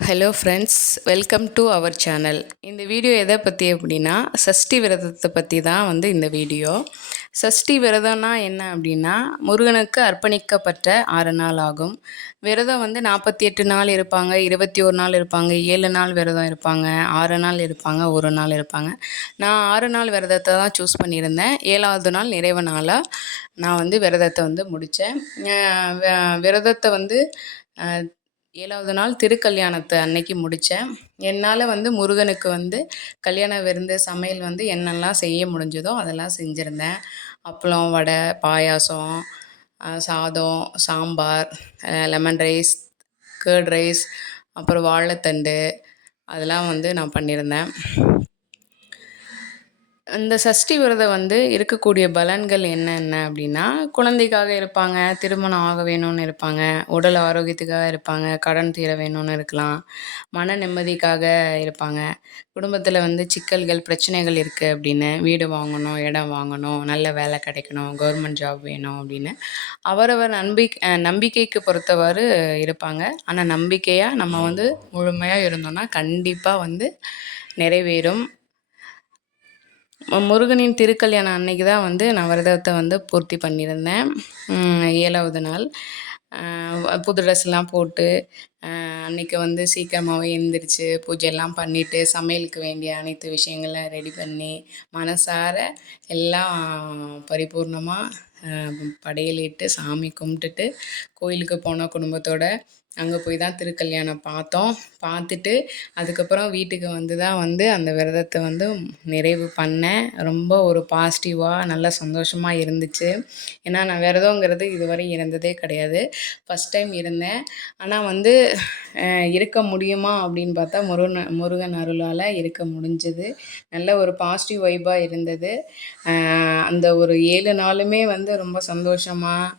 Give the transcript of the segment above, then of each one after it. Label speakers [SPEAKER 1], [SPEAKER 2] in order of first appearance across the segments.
[SPEAKER 1] Hello friends welcome to our channel இந்த video எதை பற்றி அப்படின்னா சஷ்டி விரதத்தை பற்றி தான் வந்து இந்த வீடியோ சஷ்டி விரதம்னா என்ன அப்படின்னா முருகனுக்கு அர்ப்பணிக்கப்பட்ட ஆறு நாள் ஆகும். விரதம் வந்து நாற்பத்தி எட்டு நாள் இருப்பாங்க இருபத்தி ஒரு நாள் இருப்பாங்க ஏழு நாள் விரதம் இருப்பாங்க ஆறு நாள் இருப்பாங்க ஒரு நாள் இருப்பாங்க. நான் ஆறு நாள் விரதத்தை தான் சூஸ் பண்ணியிருந்தேன். ஏழாவது நாள் நிறைவு நாளாக நான் வந்து விரதத்தை வந்து முடித்தேன் விரதத்தை வந்து ஏழாவது நாள் திருக்கல்யாணத்தை அன்னைக்கு முடித்தேன் என்னால் வந்து முருகனுக்கு வந்து கல்யாண விருந்து சமையல் வந்து என்னெல்லாம் செய்ய முடிஞ்சதோ அதெல்லாம் செஞ்சுருந்தேன். அப்பளம் வடை பாயாசம் சாதம் sambar lemon rice curd rice அப்புறம் வாழைத்தண்டு அதெல்லாம் வந்து நான் பண்ணியிருந்தேன். இந்த சஷ்டி விரதம் வந்து இருக்கக்கூடிய பலன்கள் என்னென்ன அப்படின்னா குழந்தைக்காக இருப்பாங்க திருமணம் ஆக வேணும்னு இருப்பாங்க உடல் ஆரோக்கியத்துக்காக இருப்பாங்க கடன் தீர வேணும்னு இருக்கலாம் மன நிம்மதிக்காக இருப்பாங்க. குடும்பத்தில் வந்து சிக்கல்கள் பிரச்சனைகள் இருக்குது அப்படின்னு வீடு வாங்கணும் இடம் வாங்கணும் நல்ல வேலை கிடைக்கணும் கவர்மெண்ட் ஜாப் வேணும் அப்படின்னு அவரவர் நம்பிக்கை நம்பிக்கைக்கு பொறுத்தவாறு இருப்பாங்க. ஆனால் நம்பிக்கையாக நம்ம வந்து முழுமையாக இருந்தோம்னா கண்டிப்பாக வந்து நிறைவேறும். முருகனின் திருக்கல்யாணம் அன்னைக்கு தான் வந்து நான் விரதத்தை வந்து பூர்த்தி பண்ணியிருந்தேன். ஏழாவது நாள். புது ட்ரெஸ்லாம் போட்டு அன்றைக்கி வந்து சீக்கிரமாகவே எழுந்திரிச்சு பூஜையெல்லாம் பண்ணிவிட்டு சமையலுக்கு வேண்டிய அனைத்து விஷயங்களை ரெடி பண்ணி மனசார எல்லாம் பரிபூர்ணமாக படையலிட்டு சாமி கும்பிட்டுட்டு கோயிலுக்கு போன குடும்பத்தோடு அங்கே போய் தான் திருக்கல்யாணம் பார்த்தோம். பார்த்துட்டு அதுக்கப்புறம் வீட்டுக்கு வந்து தான் வந்து அந்த விரதத்தை வந்து நிறைவு பண்ணேன். ரொம்ப ஒரு பாசிட்டிவாக நல்ல சந்தோஷமாக இருந்துச்சு. ஏன்னா நான் விரதங்கிறது இதுவரை இருந்ததே கிடையாது. ஃபஸ்ட் டைம் இருந்தேன். ஆனால் வந்து இருக்க முடியுமா அப்படின்னு பார்த்தா முருகன் முருகன் அருளால் இருக்க முடிஞ்சது. நல்ல ஒரு பாசிட்டிவ் வைப்பாக இருந்தது. அந்த ஒரு ஏழு நாளுமே வந்து ரொம்ப சந்தோஷமாக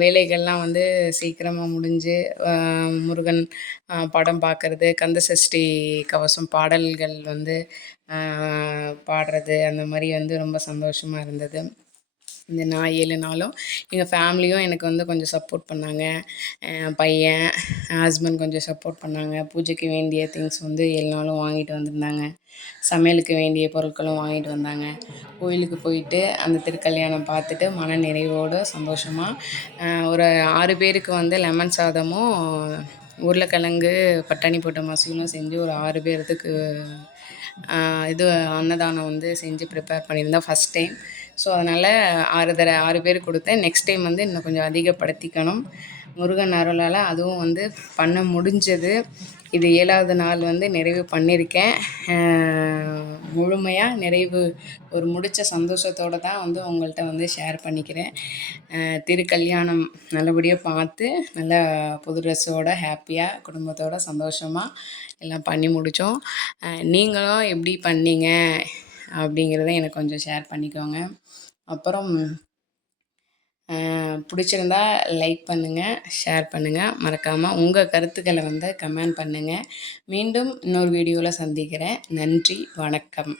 [SPEAKER 1] வேலைகள்லாம் வந்து சீக்கிரமாக முடிஞ்சு முருகன் படம் பார்க்கறது கந்த சஷ்டி கவசம் பாடல்கள் வந்து பாடுறது அந்த மாதிரி வந்து ரொம்ப சந்தோஷமாக இருந்தது. இந்த நான் ஏழு நாளும் எங்கள் ஃபேமிலியும் எனக்கு வந்து கொஞ்சம் சப்போர்ட் பண்ணாங்க. பையன் ஹஸ்பண்ட் கொஞ்சம் சப்போர்ட் பண்ணாங்க. பூஜைக்கு வேண்டிய திங்ஸ் வந்து ஏழு நாளும் வாங்கிட்டு வந்திருந்தாங்க. சமையலுக்கு வேண்டிய பொருட்களும் வாங்கிட்டு வந்தாங்க. கோயிலுக்கு போயிட்டு அந்த திருக்கல்யாணம் பார்த்துட்டு மன நிறைவோடு சந்தோஷமாக ஒரு ஆறு பேருக்கு வந்து லெமன் சாதமும் உருளைக்கிழங்கு பட்டாணி போட்ட மசியலும் செஞ்சு ஒரு ஆறு பேர்த்துக்கு இது அன்னதானம் வந்து செஞ்சு ப்ரிப்பேர் பண்ணியிருந்தேன் ஃபஸ்ட் டைம் ஸோ அதனால் ஆறு தர ஆறு பேர் கொடுத்தேன் நெக்ஸ்ட் டைம் வந்து இன்னும் கொஞ்சம் அதிகப்படுத்திக்கணும். முருகன் அருளால் அதுவும் வந்து பண்ண முடிஞ்சது. இது ஏழாவது நாள் வந்து நிறைவு பண்ணியிருக்கேன் முழுமையாக நிறைவு ஒரு முடித்த சந்தோஷத்தோடு தான் வந்து உங்கள்கிட்ட வந்து ஷேர் பண்ணிக்கிறேன். திருக்கல்யாணம் நல்லபடியாக பார்த்து நல்லா புது ட்ரெஸ்ஸோட ஹாப்பியாக குடும்பத்தோடு சந்தோஷமாக எல்லாம் பண்ணி முடித்தோம் நீங்களும் எப்படி பண்ணீங்க? அப்படிங்கிறத எனக்கு கொஞ்சம் ஷேர் பண்ணிக்கோங்க. அப்புறம் பிடிச்சிருந்தா லைக் பண்ணுங்கள் ஷேர் பண்ணுங்கள் மறக்காமல் உங்கள் கருத்துக்களை வந்து கமெண்ட் பண்ணுங்கள் மீண்டும் இன்னொரு வீடியோவில் சந்திக்கிறேன். நன்றி வணக்கம்.